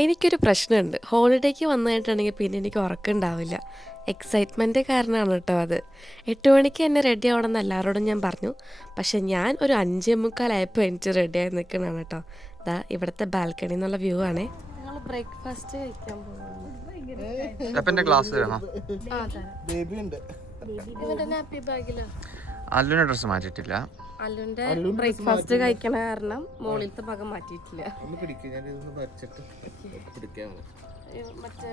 എനിക്കൊരു പ്രശ്നമുണ്ട്. ഹോളിഡേക്ക് വന്നു കഴിഞ്ഞിട്ടുണ്ടെങ്കിൽ പിന്നെ എനിക്ക് ഉറക്കമുണ്ടാവില്ല. എക്സൈറ്റ്മെൻറ്റ് കാരണമാണ് കേട്ടോ അത്. 8 മണിക്ക് തന്നെ റെഡി ആവണമെന്ന് എല്ലാവരോടും ഞാൻ പറഞ്ഞു. പക്ഷെ ഞാൻ ഒരു 5:45 എനിക്ക് റെഡിയായി നിൽക്കണതാണ് കേട്ടോ. ഇതാ ഇവിടുത്തെ ബാൽക്കണി എന്നുള്ള വ്യൂ ആണേ. ഞങ്ങൾ ബ്രേക്ക്ഫാസ്റ്റ് കഴിക്കാൻ പോകുന്നു. ക്ലാസ് അല്ലുവിന്റെ ഡ്രസ്സ് മാറ്റിയിട്ടില്ല. അല്ലുവിന്റെ ബ്രേക്ക്ഫാസ്റ്റ് കഴിക്കണ കാരണം മോളിലത്തെ ഭാഗം മാറ്റിയിട്ടില്ല. മറ്റേ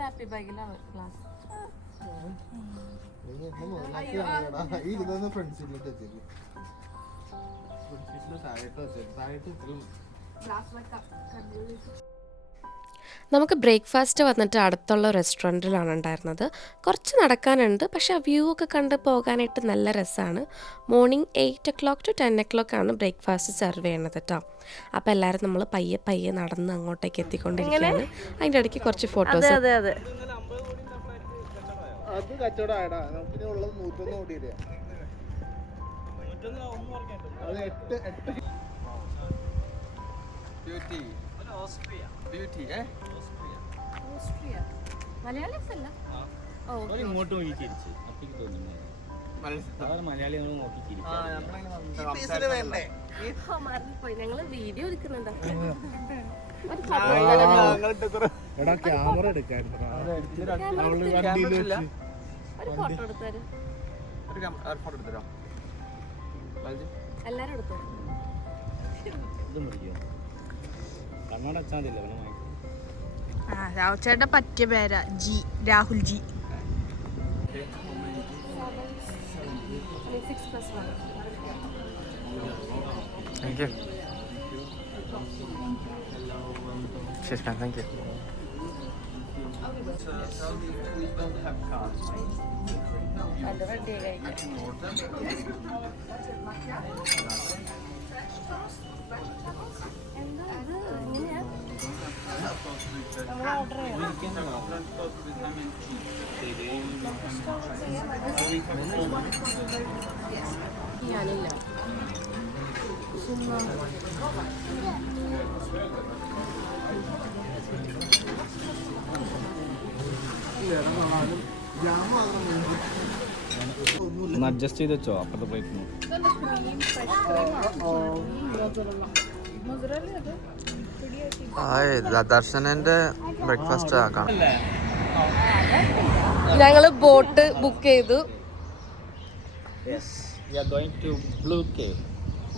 ഹാപ്പി ബാഗിലാണ് ക്ലാസ്. നമുക്ക് ബ്രേക്ക്ഫാസ്റ്റ് വന്നിട്ട് അടുത്തുള്ള റെസ്റ്റോറൻറ്റിലാണ് ഉണ്ടായിരുന്നത്. കുറച്ച് നടക്കാനുണ്ട്, പക്ഷേ ആ വ്യൂ ഒക്കെ കണ്ട് പോകാനായിട്ട് നല്ല രസമാണ്. മോർണിംഗ് 8 o'clock to 10 o'clock ആണ് ബ്രേക്ക്ഫാസ്റ്റ് സെർവ് ചെയ്യണത് കേട്ടോ. അപ്പോൾ എല്ലാവരും നമ്മൾ പയ്യെ നടന്ന് അങ്ങോട്ടേക്ക് എത്തിക്കൊണ്ടിരിക്കുകയാണ്. അതിൻ്റെ ഇടയ്ക്ക് കുറച്ച് ഫോട്ടോസ്. ഇങ്ങോട്ട് നോക്കി ചിരിച്ച് മലയാളികൾ നോക്കി ചിരിച്ചു. ഞങ്ങള് വീഡിയോ എടുക്കുന്നുണ്ട്. ക്യാമറ എടുക്കായിരുന്നു. ഒരു ഫോട്ടോ എടുത്താലും എല്ലാരും എടുത്തു. രാഹുൽ പറ്റിയ പേരാ G, Rahul G. Thank you. She's fine, thank you. Adjust ചെയ്ത് വെച്ചോ അപ്പുറത്തെ പ്ലേറ്റിന്. ദർശനന്റെ ബ്രേക്ക്ഫാസ്റ്റ് ആക്കാം. ഞങ്ങള് ബോട്ട് ബുക്ക് ചെയ്തു.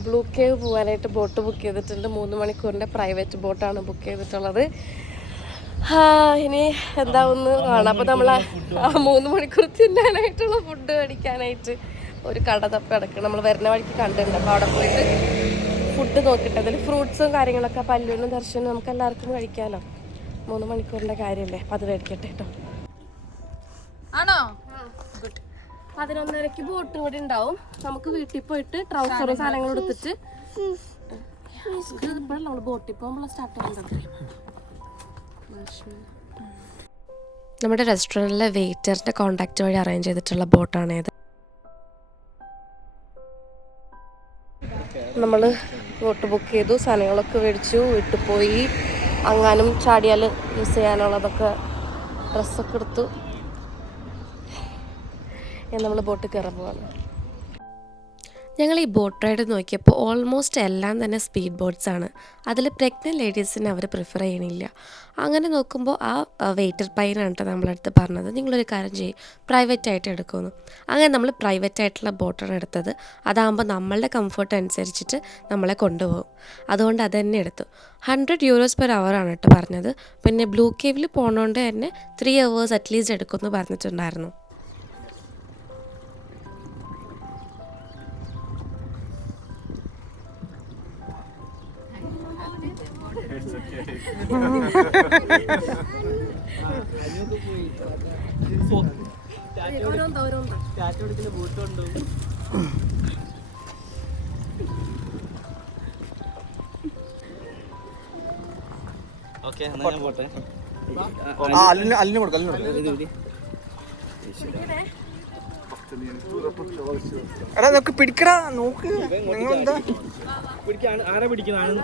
ബ്ലൂ കേവ് പോകാനായിട്ട് ബോട്ട് ബുക്ക് ചെയ്തിട്ടുണ്ട്. 3 മണിക്കൂറിന്റെ പ്രൈവറ്റ് ബോട്ടാണ് ബുക്ക് ചെയ്തിട്ടുള്ളത്. ഇനി എന്താവുന്ന് കാണാം. അപ്പോൾ നമ്മൾ 3 മണിക്കൂർ തിന്നാനായിട്ടുള്ള ഫുഡ് മേടിക്കാനായിട്ട് ഒരു കട തപ്പി കിടക്കണം. നമ്മൾ വരുന്ന വഴിക്ക് കണ്ടിട്ടുണ്ട്. അപ്പോൾ അവിടെ പോയിട്ട് ഫുഡ് നോക്കിയിട്ട് അതിൽ ഫ്രൂട്ട്സും കാര്യങ്ങളൊക്കെ പല്ലുവിനും ദർശനം നമുക്ക് എല്ലാവർക്കും കഴിക്കാമല്ലോ. 3 മണിക്കൂറിൻ്റെ കാര്യമല്ലേ. അപ്പോൾ അത് മേടിക്കട്ടെ കേട്ടോ. ആണോ? 11:30 ബോട്ട് കൂടി ഉണ്ടാവും. നമുക്ക് വീട്ടിൽ പോയിട്ട് ട്രൗസറും സാധനങ്ങളും എടുത്തിട്ട് ഇപ്പോഴല്ല നമ്മൾ ബോട്ടിൽ പോകുമ്പോൾ സ്റ്റാർട്ട് ചെയ്യുന്നുണ്ട്. നമ്മുടെ റെസ്റ്റോറൻറ്റിലെ വെയിറ്ററിൻ്റെ കോൺടാക്റ്റ് വഴി അറേഞ്ച് ചെയ്തിട്ടുള്ള ബോട്ടാണ് ഇത്. നമ്മൾ ബോട്ട് ബുക്ക് ചെയ്തു, സാധനങ്ങളൊക്കെ മേടിച്ചു, വീട്ടിൽ പോയി അങ്ങാനും ചാടിയാൽ യൂസ് ചെയ്യാനുള്ളതൊക്കെ ഡ്രസ്സൊക്കെ എടുത്തു. നമ്മൾ ബോട്ട് കയറാൻ പോവാണ്. ഞങ്ങൾ ഈ ബോട്ട് റൈഡ് നോക്കിയപ്പോൾ ഓൾമോസ്റ്റ് എല്ലാം തന്നെ സ്പീഡ് ബോട്ട്സാണ്. അതിൽ പ്രഗ്നൻറ്റ് ലേഡീസിനെ അവർ പ്രിഫർ ചെയ്യണില്ല. അങ്ങനെ നോക്കുമ്പോൾ ആ വെയിറ്റർ പയ്യനാണ് കേട്ടോ നമ്മളടുത്ത് പറഞ്ഞത്, നിങ്ങളൊരു കാര്യം ചെയ്യും, പ്രൈവറ്റായിട്ട് എടുക്കുമെന്ന്. അങ്ങനെ നമ്മൾ പ്രൈവറ്റായിട്ടുള്ള ബോട്ടാണ് എടുത്തത്. അതാകുമ്പോൾ നമ്മളുടെ കംഫർട്ട് അനുസരിച്ചിട്ട് നമ്മളെ കൊണ്ടുപോകും. അതുകൊണ്ട് അത് തന്നെ എടുത്തു. 100 euros per hour ആണ് കേട്ടോ പറഞ്ഞത്. പിന്നെ ബ്ലൂ കേവിൽ പോകണോണ്ട് തന്നെ 3 hours അറ്റ്ലീസ്റ്റ് എടുക്കുമെന്ന് പറഞ്ഞിട്ടുണ്ടായിരുന്നു. അല്ലിന് കൊടുക്കാം. എടാ നോക്ക് പിടിക്കടാ, നോക്ക്. നിങ്ങളെന്താ ആരാ പിടിക്കുന്നതാണ്?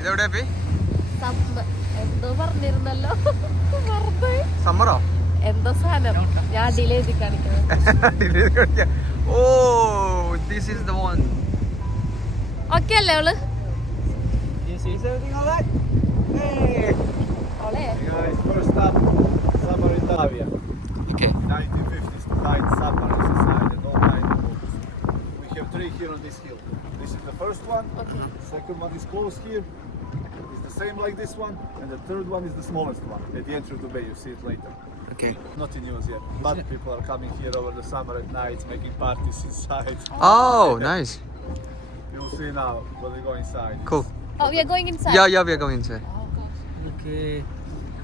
ഇതെവിടെയാ പി? എന്തോ പറഞ്ഞിരുന്നല്ലോ, സമ്മറോ? എന്തോ സാധനം ഞാൻ ഡിലേ ചെയ്ത് കാണിക്കുന്നത്. ഓ, this is the one. Okay അല്ലേ അവള്? Is everything alright? Hey! അവളെ Guys, first up, summer in Tavia. Okay. 1950s, night summer is inside and all night boats. We have 3 here on this hill. This is the first one. Okay. The second one is close here. It's the same like this one. And the third one is the smallest one. At the entry to the bay, you see it later. Okay. Not in use yet. But people are coming here over the summer at night, making parties inside. Oh, nice. You'll see now when we go inside. Cool. Oh, we are going inside. Yeah, we are going inside. Okay.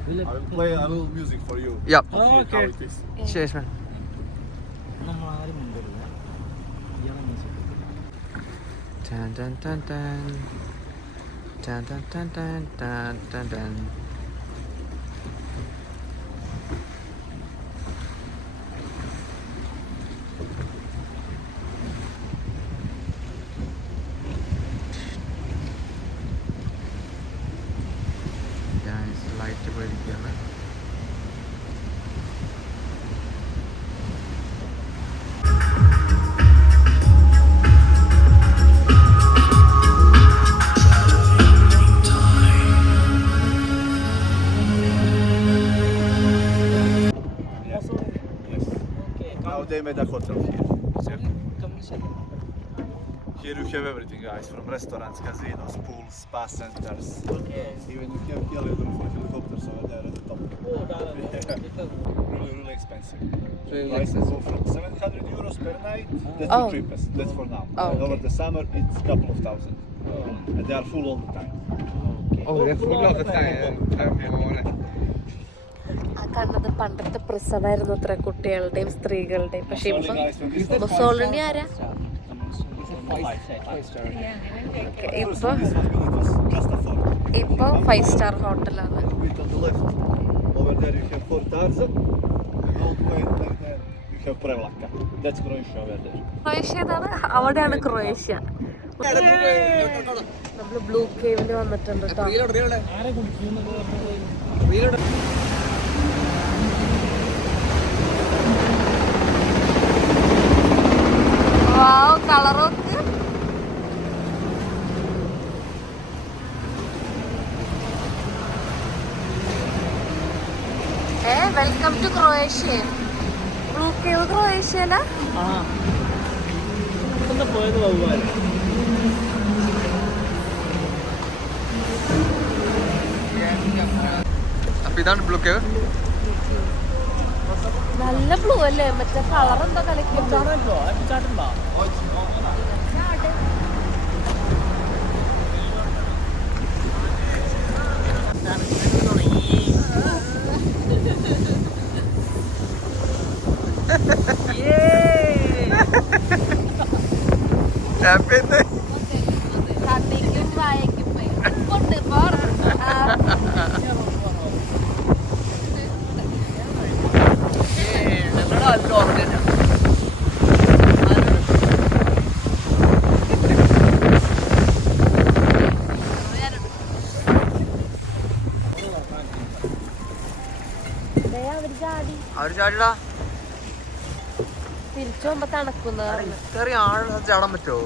I will play a little music for you. Yep. See how Okay. it is. Cheers, man. നമ്മളാരും മുണ്ടില്ല. ഇയാളെ music. Dun dun dun dun. Dun dun dun dun dun dun dun. Guys, light പോയിരിക്കുകയാണ്. Now they made a hotel here. Here you have everything, guys, from restaurants, casinos, pools, spa centers. Even you have helicopters over there at the top. Really expensive. Prices go from 700 euros per night. That's Oh. the cheapest. That's for now. Oh, And over okay. the summer, it's a couple of thousand. And they are full all the time. Oh, that's full of the time. ആ കണ്ടത് പണ്ടത്തെ പ്രസവമായിരുന്നു അത്ര കുട്ടികളുടെയും സ്ത്രീകളുടെയും. പക്ഷെ ഇപ്പൊ Sorry, guys, when we start Mussolini ആരാ? ഇപ്പൊ this was when it was just a fort. ഇപ്പൊ 5-star ഹോട്ടലാണ്. A bit on the left. Over there you have Fort Tarzan. All the way like that you have Prevlaka. That's Croatia over there. Croatia ഏതാണ്? അവിടെയാണ് Croatia. നമ്മള് blue കേവില് വന്നിട്ടുണ്ട് കേട്ടോ. ആരെ കുടിക്കുന്നത് പറഞ്ഞത്? വാവ്, കളറൊക്കെ welcome to Croatia. Blue cave ക്രൊയേഷ്യല. ആ ഒന്ന് പോയത് വവ്വാല്. അപ്പൊ ഇതാണ് ബ്ലൂ കേവ്. നല്ല ബ്ലൂ അല്ലേ? മറ്റേ കളർ എന്താ കളിക്കുമ്പോ ചാടോ? ചാട്ടുണ്ടോ? കണ്ണിക്കും വായക്കും കൊണ്ട് അവര് ചാടിടാ. തിരിച്ചു പോകുമ്പോ തണുക്കുന്ന ഇത്രയും ആഴം ചാടാൻ പറ്റുമോ?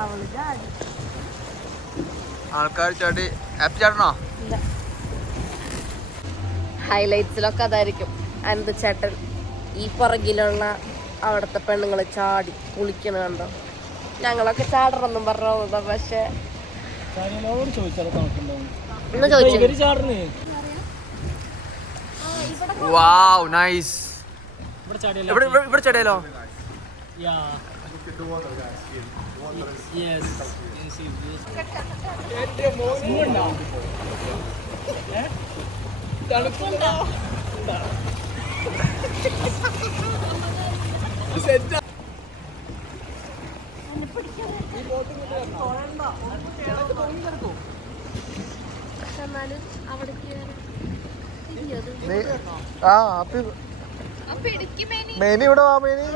അവള് ചാടി. ആൾക്കാർ ചാടി ആപ്പ് ചാടണോ? ഇല്ല. ഹൈലൈറ്റ്സിലൊക്കെ അതായിരിക്കും. അനന്ത് ചേട്ടൻ ഈ പുറകിലുള്ള അവിടുത്തെ പെണ്ണുങ്ങൾ ചാടി കുളിക്കണ കണ്ടോ. ഞങ്ങളൊക്കെ ചാടണമെന്നും പറഞ്ഞതാ. പക്ഷെ ചാടിയലോട് ചോദിച്ചാലോ തണുപ്പുണ്ടാവും. ഒന്ന് ചോദിച്ചു. ഇവര് ചാടണേ വാവ്, നൈസ്. ഇവിടെ ചാടിയല്ലോ. ഇവിടെ ചാടിയാലോ? Look at the water, guys. Here. The water is yes ആ മേനി ഇവിടെ വാ മേനി.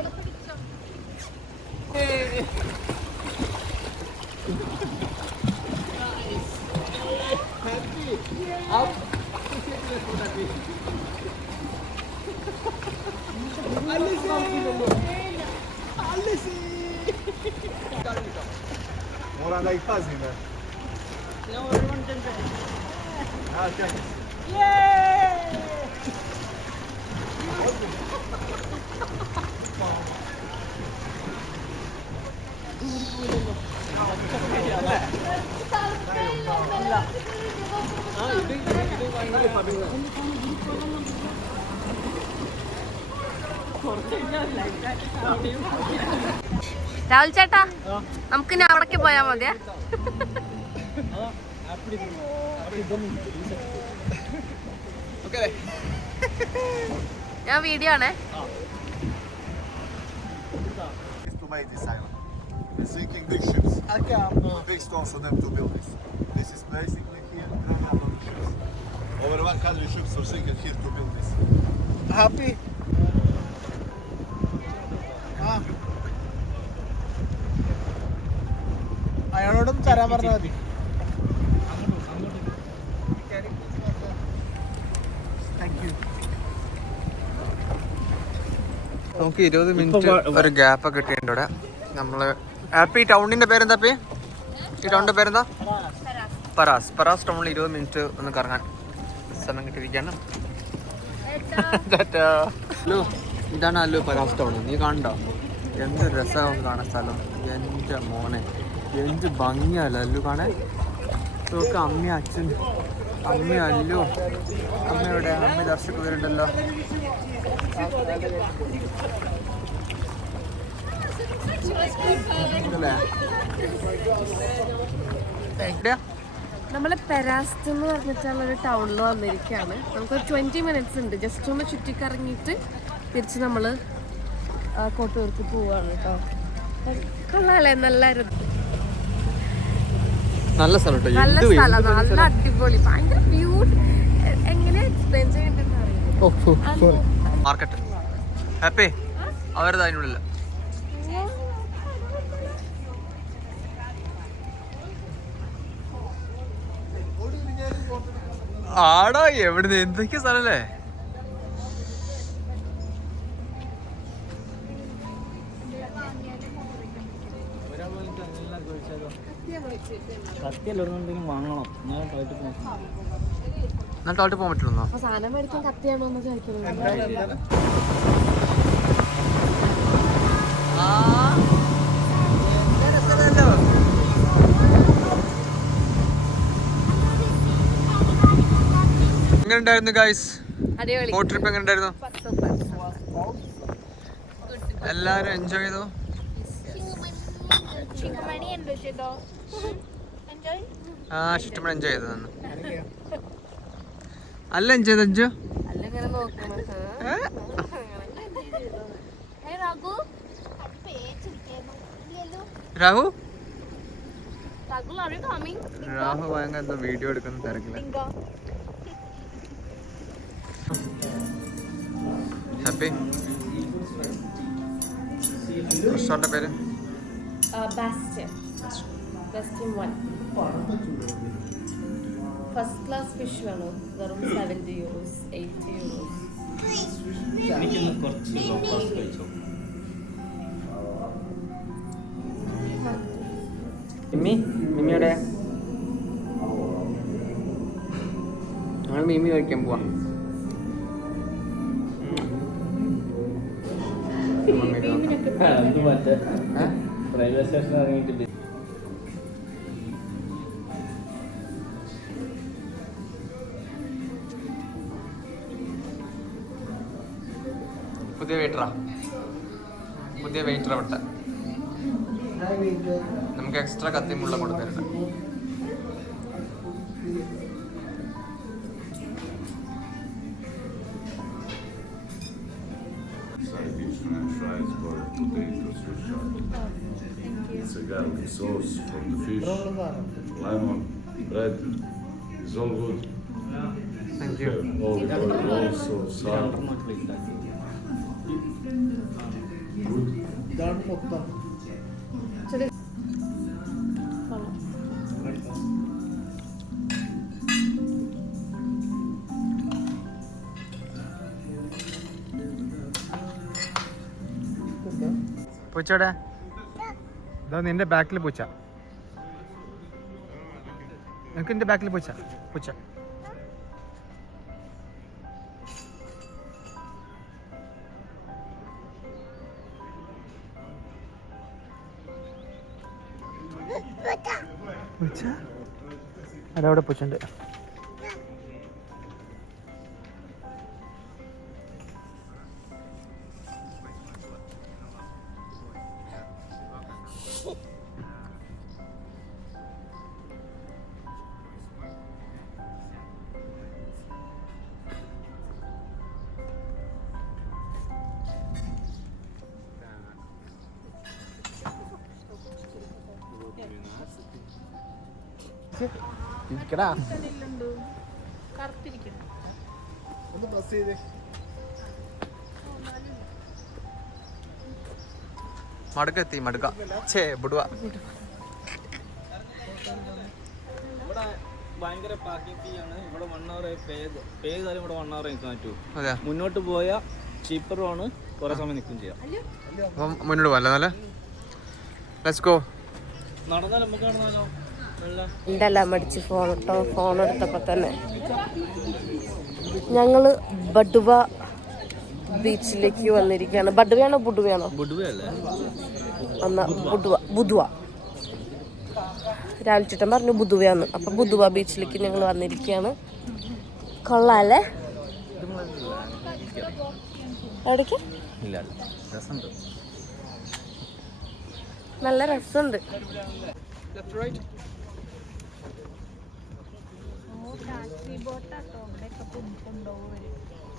Ora dai pagine. Ah, ok. Rahul ചേട്ടാ നമുക്ക് ഇനി അവിടേക്ക് പോയാ മതിയാ. ഞാൻ വീഡിയോ ആണേ. To make this island. They're sinking big ships. Big stones for them to build this. This is basically here, graveyard of the ships. Over 100 ships are sinking here to build this. Happy അയാളോടും തരാൻ പറഞ്ഞാൽ മതി. നമുക്ക് 20 minute ഒരു gap ഒക്കെ കിട്ടിയിട്ടുണ്ട് ഇവിടെ. നമ്മള് ഹാപ്പി ടൗണിന്റെ പേരെന്താ? ഈ ടൗണിന്റെ പേരെന്താ? പറാസ് ടൗണിൽ 20 മിനിറ്റ് ഒന്ന് കറങ്ങാൻ സ്ഥലം കിട്ടിയിരിക്കുകയാണ്. ഹലോ, ഇതാണ് അല്ലു പറാസ് ടൗൺ. നീ കാണണ്ടോ? എന്ത് രസമാണ് കാണാൻ സ്ഥലം. എൻ്റെ മോനെ എന്ത് ഭംഗിയല്ല അല്ലു കാണാൻ. നോക്ക് അമ്മ അച്ഛൻ അമ്മ അല്ലു. അമ്മയുടെ അമ്മ ദർശകർ വരുന്നുണ്ടല്ലോ. നമ്മള് പെരാസ്റ്റ് എന്ന് പറഞ്ഞിട്ടുള്ള ഒരു ടൗണിൽ വന്നിരിക്കുകയാണ്. നമുക്കൊരു 20 മിനിറ്റ്സ് ഉണ്ട്. ജസ്റ്റ് ഒന്ന് ചുറ്റിക്കറങ്ങിയിട്ട് തിരിച്ച് നമ്മള് കോട്ടൂർക്ക് പോവാണ് കേട്ടോ. കൊള്ളാല്ലേ? നല്ല സ്ഥലം, നല്ല സ്ഥലം, നല്ല അടിപൊളി, ഭയങ്കര ബ്യൂട്ടി. എങ്ങനെ എക്സ്പ്ലെയിൻ ചെയ്യണ്ടെന്ന് അറിയില്ല. മാർക്കറ്റ് ഹാപ്പി അവരത് അതിനുള്ളില്ല. ആടാ എവിടുന്ന് എന്തൊക്കെ സ്ഥലല്ലേ. കത്തിയല്ലോണ്ടെങ്കിലും വാങ്ങണം. ഞാൻ ടോയ്ലറ്റ് പോകാം. ഞാൻ ടോയ്ലറ്റ് പോകാൻ പറ്റുള്ളൂ. സാധനം മേടിക്കാൻ കത്തിയാണോ എന്ന് ചോദിക്കുന്നത്. എങ്ങനെ ഉണ്ടായിരുന്നു ഗൈസ്? അടിപൊളി. ബോട്ട് ട്രിപ്പ് എങ്ങനെ ഉണ്ടായിരുന്നു? എല്ലാരും എൻജോയ് ചെയ്തോ? ആ ചുറ്റുമണി എൻജോയ് ചെയ്തതാണ്. അല്ല എൻജോയ് ചെയ്ത അഞ്ചു രാഹു രാഹു ഭയങ്കര എന്തോ വീഡിയോ എടുക്കുന്ന തിരക്കില്ല. ഹാപ്പി റെസ്റ്റോറൻറ്റ് പേര് Bastion 1. ഫസ്റ്റ് ക്ലാസ് ഫിഷ് വേണോ? വെറും 70 euros, 80 euros. എനിക്കൊന്ന് കുറച്ച് ലോക്കൽസ് കഴിച്ചോ. മിമ്മിയുടെ ഞങ്ങൾ മിമ്മി കഴിക്കാൻ പോവാ. മറ്റേ റെയിൽവേ സ്റ്റേഷനിൽ ഇറങ്ങിയിട്ട് പുതിയ വെയിറ്റർ അവിടെ നമുക്ക് എക്സ്ട്രാ കത്തിമുള്ള കൊടുത്തിട്ടുണ്ട്. French fries or potato swiss chard. It's a garlic sauce from the fish, lemon, bread. It's all good. Thank you. Also, salt. ഇതാണ് മൊത്തം. പൂച്ചയുടെ ഇതാ നിന്റെ ബാക്കിൽ പൂച്ച. എനിക്ക് എന്റെ ബാക്കിൽ പൂച്ച. പൂച്ച പൂച്ച അതവിടെ പൂച്ചുണ്ട്. ഇരിക്കടാ. ഒന്ന് പ്രസ് ചെയ്തേ. മടുക്കെത്തി മടുക്ക ചേ ബുടുവ. ഇവിടെ ഭയങ്കര പാർക്കിംഗ് ഫീ ആണ്. ഇവിടെ 1 hour പേ ചെയ്താലും ഇവിടെ 1 hour നിൽക്കാൻ പറ്റൂ. അതെ മുന്നോട്ട് പോയാൽ ചീപ്പറുമാണ്, കുറെ സമയം നിൽക്കും ചെയ്യാം. അപ്പം മുന്നോട്ട് പോകാം അല്ലേ? Let's go. നടന്നാൽ നമുക്ക് കാണുന്നാലോ. എന്തെല്ലാം മടിച്ച് ഫോൺ എടുത്തപ്പോൾ തന്നെ ഞങ്ങൾ ബഡുവ ബീച്ചിലേക്ക് വന്നിരിക്കുകയാണ്. ബഡുവയാണോ ബുഡുവയാണോ? ബുഡുവല്ലേ? ബുധുവ. രാവിലെ ചുറ്റം പറഞ്ഞു ബുധുവയാന്ന്. അപ്പം ബുധുവ ബീച്ചിലേക്ക് ഞങ്ങൾ വന്നിരിക്കുകയാണ്. കൊള്ളാല്ലേ? എവിടേക്ക്? ഇല്ല, രസമുണ്ട്. നല്ല രസമുണ്ട്.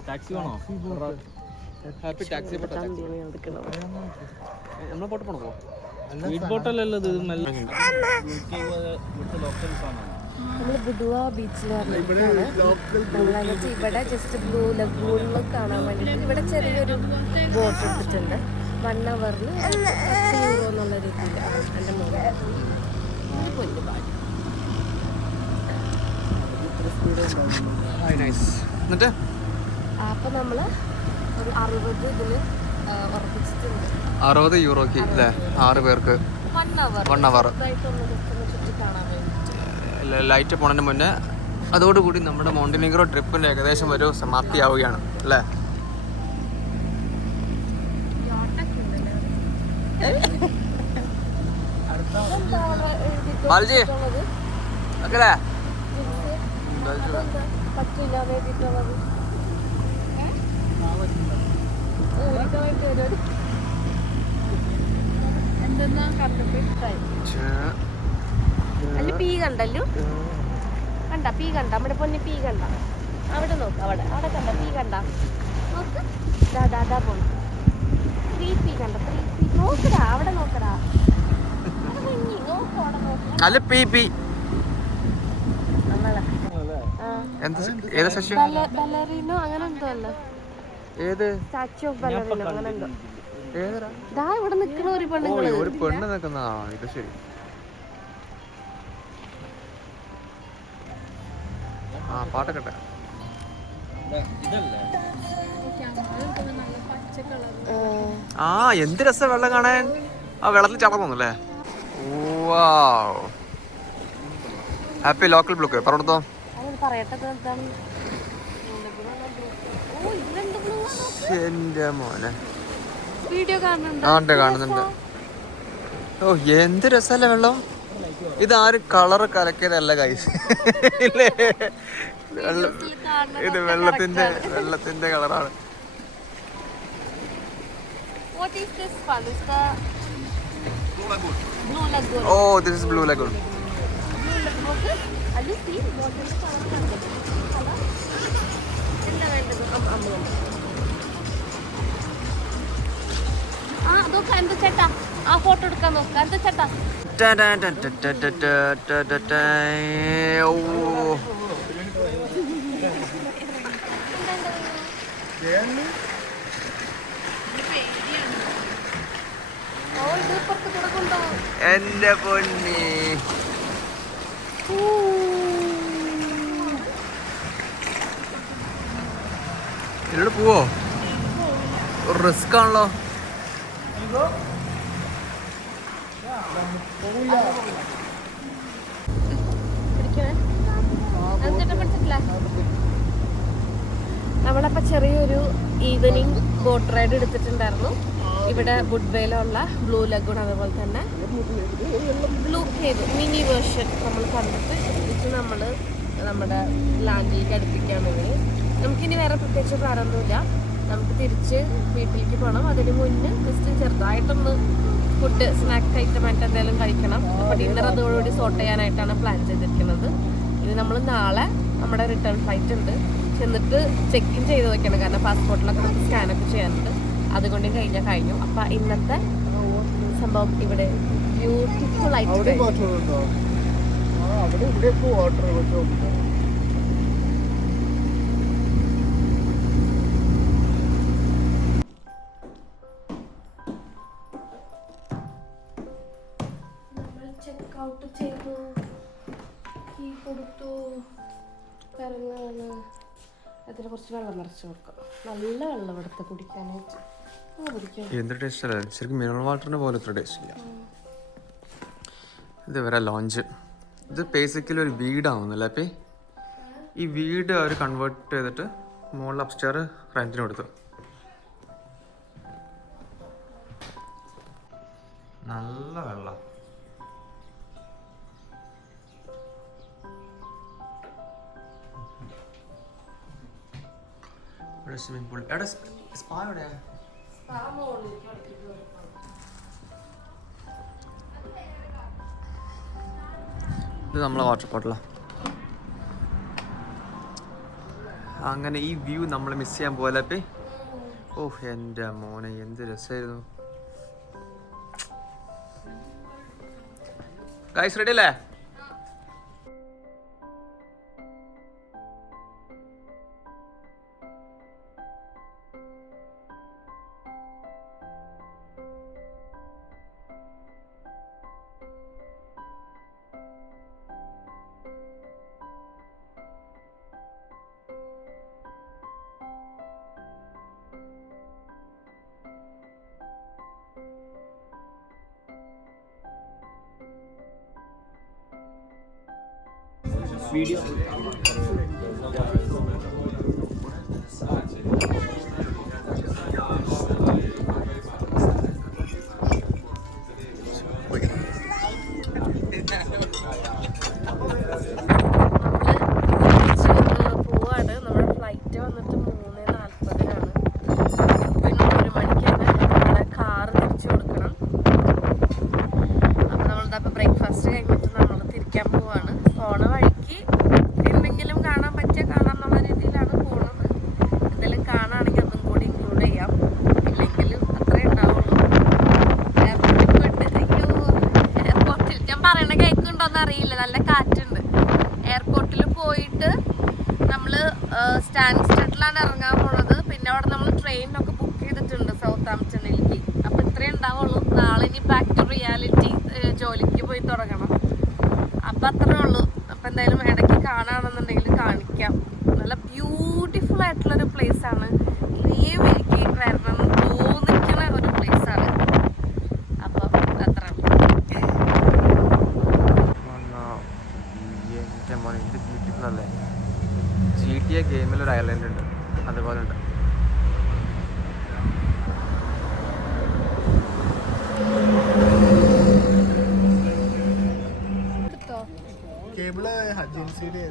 ടാക്സി വേണോ? ഹാപ്പി ടാക്സി നമ്മളെ പോട്ട് പോണോ? സ്പീഡ് ബോട്ടല്ലല്ലോ ഇത്. ഇവിടുത്തെ ലോക്കൽ സാധനമാണ്. നമ്മൾ ബുധുവ ബീച്ചിൽ വന്നിരിക്കുകയാണ്. നമ്മളതിനകത്ത് ഇവിടെ ജസ്റ്റ് ബ്ലൂ ലഗൂണിൽ കാണാൻ വേണ്ടിയിട്ട് ഇവിടെ ചെറിയൊരു ബോട്ട് എടുത്തിട്ടുണ്ട്. 1 hourന് 10 euro എന്നുള്ള രീതിയിൽ. എൻ്റെ മോനെ എന്നിട്ട് അപ്പം നമ്മൾ ഒരു 60 ഇതിന് ഉറപ്പിച്ചിട്ടുണ്ട്. 60 യൂറോക്ക് അല്ലേ 6 പേർക്ക് 1 hour. ചുറ്റി കാണാൻ വേണ്ടി. ലൈറ്റ് പോണതിന് മുന്നേ അതോടുകൂടി നമ്മുടെ മോണ്ടിനെഗ്രോ ട്രിപ്പിൻ്റെ ഏകദേശം ഒരു സമാപ്തിയാവുകയാണ് അല്ലേ? ബാൽജി ഓക്കെ പറ്റില്ല വേണ്ടിയിട്ടുള്ളത്. അല്ല പീ കണ്ടല്ലോ. കണ്ട പീ കണ്ട നമ്മുടെ പൊന്നി പീ കണ്ട. അവിടെ നോക്ക്, അവിടെ അവിടെ കണ്ട പീ കണ്ട. നോക്ക് ദാദാ പോണു. 3 പീ കണ്ട. 3 പീ നോക്കടാ, അവിടെ നോക്കടാ. അല്ല പി പി നമ്മളെ ഏതാ ശശി? ബലറിനോ അങ്ങനെ എന്തോ അല്ല. ഏത് സ്റ്റാച്യു ഓഫ് ബലറിനോ അങ്ങനെ എന്തോ. ഏതാ? ദാ ഇവിടെ നിക്കണ ഒരു പെണ്ണുങ്ങള്. ഒരു പെണ്ണ് നിൽക്കുന്ന. ഇത് ശരി. ആ പാട്ടൊക്കെ ഇതല്ലേ? ആ എന്ത് രസം വെള്ളം കാണാൻ. ആ വെള്ളത്തിൽ ചാടാൻ തോന്നുന്നല്ലേ? ഹാപ്പി ലോക്കൽ ബ്ലോക്ക് പറഞ്ഞോ. എന്റെ മോനെ വീഡിയോ കാണുന്നുണ്ട്. ഓ എന്ത് രസല്ലേ വെള്ളം. ഇതാരും കളറ് കലക്കിയതല്ല ഗൈസ്. ഇത് വെള്ളത്തിന്റെ കളറാണ്. Oh, this is Blue Lagoon. ആ ഫോട്ടോ എടുക്കാൻ നോക്കാം. എന്താ ചേട്ടാ? എന്റെ പൊന്നി ഇതിലൂടെ പോവോ? റിസ്ക് ആണല്ലോ. നമ്മളപ്പോൾ ചെറിയൊരു ഈവനിങ് ബോട്ട് റൈഡ് എടുത്തിട്ടുണ്ടായിരുന്നു. ഇവിടെ വുഡ്വേയിലുള്ള ബ്ലൂ ലഗൂൺ, അതുപോലെ തന്നെ ബ്ലൂ കേവ് മിനി വേർഷൻ നമ്മൾ കണ്ടിട്ട് ഇത് നമ്മൾ നമ്മുടെ ലാൻഡിലേക്ക് അടുപ്പിക്കാൻ വേണ്ടി. നമുക്കിനി വേറെ പ്രത്യേകിച്ച് പ്രാരംഭമില്ല. നമുക്ക് തിരിച്ച് വീട്ടിലേക്ക് പോകണം. അതിന് മുന്നേ ജസ്റ്റ് ചെറുതായിട്ടൊന്ന് ഫുഡ് സ്നാക്ക് ഐറ്റമായിട്ട് എന്തെങ്കിലും കഴിക്കണം. അപ്പോൾ ഡിന്നർ അതോടുകൂടി സോർട്ട് ചെയ്യാനായിട്ടാണ് പ്ലാൻ ചെയ്തിരിക്കുന്നത്. ഇനി നമ്മൾ നാളെ നമ്മുടെ റിട്ടേൺ ഫ്ലൈറ്റ് ഉണ്ട്. ചെന്നിട്ട് ചെക്ക് ഇൻ ചെയ്ത് വെക്കണം, കാരണം പാസ്പോർട്ടിലൊക്കെ നമുക്ക് സ്കാനൊക്കെ ചെയ്യാനുണ്ട്. അതുകൊണ്ട് കഴിഞ്ഞു. അപ്പം ഇന്നത്തെ സംഭവം ഇവിടെ ബ്യൂട്ടിഫുൾ ആയിട്ട് ചെക്ക് ഔട്ട് ചെയ്തു, കീ കൊടുത്തു, ഇറങ്ങാണ്. അതിൽ കുറച്ച് വെള്ളം നിറച്ച് കൊടുക്കാം. നല്ല വെള്ളം ഇവിടുത്തെ കുടിക്കാനായിട്ട്. എന്ത് ടേസ്റ്റ് അല്ലേ, ശരിക്കും മിനറൽ വാട്ടറിന് പോലെ ഇത്ര ടേസ്റ്റ് ഇല്ല. ഇത് വരെ ലോഞ്ച്. ഇത് ബേസിക്കലി ഒരു വീടാവുന്നല്ലേ അപ്പേ? ഈ വീട് അവർ കൺവേർട്ട് ചെയ്തിട്ട് മുകളിൽ അപ്സ്റ്റെയർ റെന്റിന് കൊടുത്തു. നല്ല വെള്ളം. സ്വിമ്മിംഗ് പൂൾ എവിടെ? സ്പാ എവിടെയാ? ഇത് നമ്മളെ വാട്ടർ ബോട്ടിലാ. അങ്ങനെ ഈ വ്യൂ നമ്മൾ മിസ് ചെയ്യാൻ പോലെ. ഓഹ് എൻ്റെ മോനെ, എന്ത് രസമായിരുന്നു. ഗൈസ് റെഡി അല്ലേ? വീഡിയോ പോവാണ്. നമ്മുടെ ഫ്ലൈറ്റ് വന്നിട്ട് 3:40-നാണ്. പിന്നെ 1 മണിക്ക് തന്നെ നമ്മുടെ കാറ് തിരിച്ചു കൊടുക്കണം. അപ്പം നമ്മളിതപ്പോൾ ബ്രേക്ക്ഫാസ്റ്റ് കഴിഞ്ഞിട്ട് നമ്മൾ തിരിക്കാൻ പോവാണ്. പോണ വഴിക്ക് എന്തെങ്കിലും കാണാൻ പറ്റിയ കാണാന്നുള്ള രീതിയിലാണ് പോകുന്നത്. എന്തെങ്കിലും കാണുകയാണെങ്കിൽ അതും കൂടി ഇൻക്ലൂഡ് ചെയ്യാം. ഇല്ലെങ്കിലും അത്രേ ഉണ്ടാവുള്ളൂ. എയർപോർട്ടിൽ പോയിട്ട് എയർപോർട്ടിൽ ഞാൻ പറയണ കേൾക്കുന്നുണ്ടോയെന്ന് അറിയില്ല, നല്ല കാറ്റുണ്ട്. എയർപോർട്ടിൽ പോയിട്ട് നമ്മൾ സ്റ്റാൻസ്റ്റഡിലാണ് ഇറങ്ങാൻ പോണത്. പിന്നെ അവിടെ നമ്മൾ ട്രെയിനൊക്കെ ബുക്ക് ചെയ്തിട്ടുണ്ട് സൗത്താംപ്ടണിലേക്ക്. അപ്പോൾ ഇത്രേ ഉണ്ടാവുള്ളൂ. നാളെ ഇനി ബാക്ക് ടു റിയാലിറ്റി, ജോലിക്ക് പോയി തുടങ്ങണം. അപ്പം അത്രേ ഉള്ളൂ. അപ്പം എന്തായാലും ഇടയ്ക്ക് കാണുകയാണെന്നുണ്ടെങ്കിൽ കാണിക്കാം. നല്ല ബ്യൂട്ടിഫുൾ ആയിട്ടുള്ളൊരു പ്ലേസാണ്. ഇനിയും എനിക്ക് വരണം എന്ന് തോന്നിക്കുന്ന ഒരു പ്ലേസാണ്. അപ്പം അത്ര എൻ്റെ മോനെ, ഇത് ബ്യൂട്ടിഫുൾ അല്ലേ? GTA ഗെയിമിലൊരു ഐലൻഡ് ഉണ്ട്, അതുപോലെ ഉണ്ട്. കേബിള് ഏജൻസിയുടെ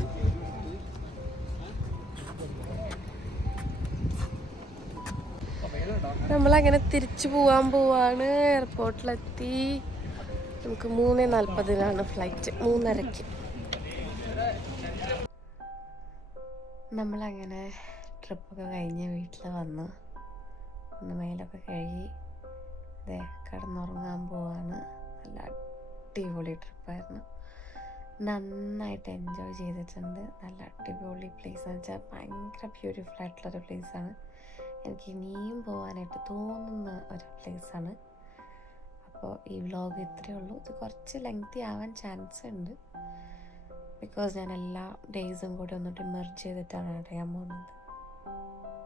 നമ്മളങ്ങനെ തിരിച്ചു പോവാൻ പോവാണ്. എയർപോർട്ടിലെത്തി. നമുക്ക് 3:40-നാണ് ഫ്ലൈറ്റ്, 3:30-ക്ക്. നമ്മളങ്ങനെ ട്രിപ്പൊക്കെ കഴിഞ്ഞ് വീട്ടിൽ വന്ന് ഒന്ന് മേലൊക്കെ കഴുകി കിടന്നുറങ്ങാൻ പോവാണ്. നല്ല അടിപൊളി ട്രിപ്പായിരുന്നു. നന്നായിട്ട് എൻജോയ് ചെയ്തിട്ടുണ്ട്. നല്ല അടിപൊളി പ്ലേസ് എന്ന് വെച്ചാൽ ഭയങ്കര ബ്യൂട്ടിഫുൾ ആയിട്ടുള്ളൊരു പ്ലേസാണ്. എനിക്ക് ഇനിയും പോകാനായിട്ട് തോന്നുന്ന ഒരു പ്ലേസാണ്. അപ്പോൾ ഈ വ്ളോഗ് ഇത്രയേ ഉള്ളൂ. ഇത് കുറച്ച് ലെങ്തി ആവാൻ ചാൻസ് ഉണ്ട്, ബിക്കോസ് ഞാൻ എല്ലാ ഡേയ്സും കൂടി ഒന്നിട്ട് മെർജ് ചെയ്തിട്ടാണ് അറിയാൻ പോകുന്നത്.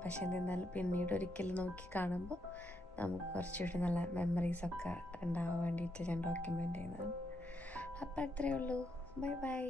പക്ഷെ എന്തെന്നാൽ പിന്നീട് ഒരിക്കലും നോക്കി കാണുമ്പോൾ നമുക്ക് കുറച്ചുകൂടി നല്ല മെമ്മറീസൊക്കെ ഉണ്ടാവാൻ വേണ്ടിയിട്ട് ഞാൻ ഡോക്യുമെൻ്റ് ചെയ്യുന്നതാണ്. അപ്പോൾ അത്രയേ ഉള്ളൂ. Bye bye.